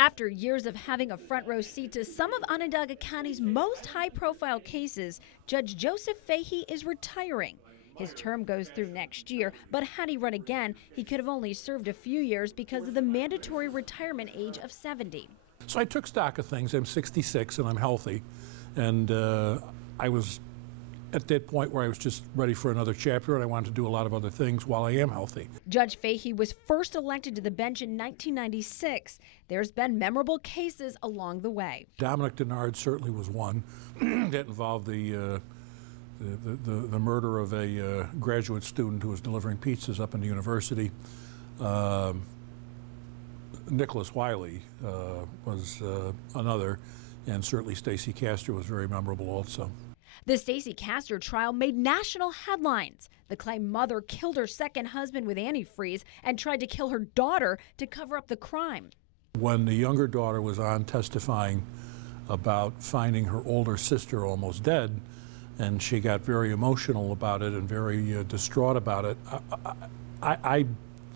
After years of having a front row seat to some of Onondaga County's most high-profile cases, Judge Joseph Fahey is retiring. His term goes through next year, but had he run again, he could have only served a few years because of the mandatory retirement age of 70. So I took stock of things. I'm 66 and I'm healthy, and I was at that point where I was just ready for another chapter, and I wanted to do a lot of other things while I am healthy. Judge Fahey was first elected to the bench in 1996. There's been memorable cases along the way. Dominic Denard certainly was one that involved the murder of a graduate student who was delivering pizzas up in the university. Nicholas Wiley was another, and certainly Stacey Castor was very memorable also. The Stacey Castor trial made national headlines. The Clay mother killed her second husband with antifreeze and tried to kill her daughter to cover up the crime. When the younger daughter was on testifying about finding her older sister almost dead, and she got very emotional about it and very distraught about it, I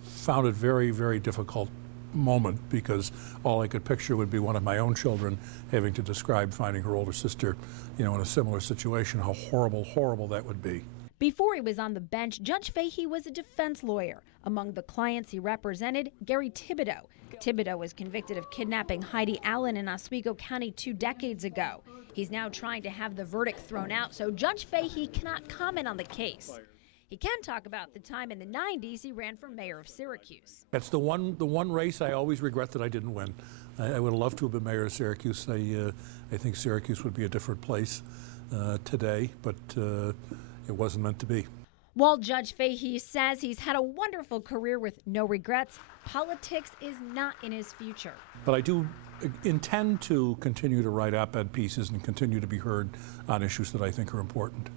found it very, very difficult moment, because all I could picture would be one of my own children having to describe finding her older sister, in a similar situation. How horrible, horrible that would be. Before he was on the bench, Judge Fahey was a defense lawyer. Among the clients he represented, Gary Thibodeau. Thibodeau was convicted of kidnapping Heidi Allen in Oswego County 2 decades ago. He's now trying to have the verdict thrown out, so Judge Fahey cannot comment on the case. He can talk about the time in the 90s he ran for mayor of Syracuse. That's the one race I always regret that I didn't win. I would have loved to have been mayor of Syracuse. I think Syracuse would be a different place today, but it wasn't meant to be. While Judge Fahey says he's had a wonderful career with no regrets, politics is not in his future. But I do intend to continue to write op-ed pieces and continue to be heard on issues that I think are important.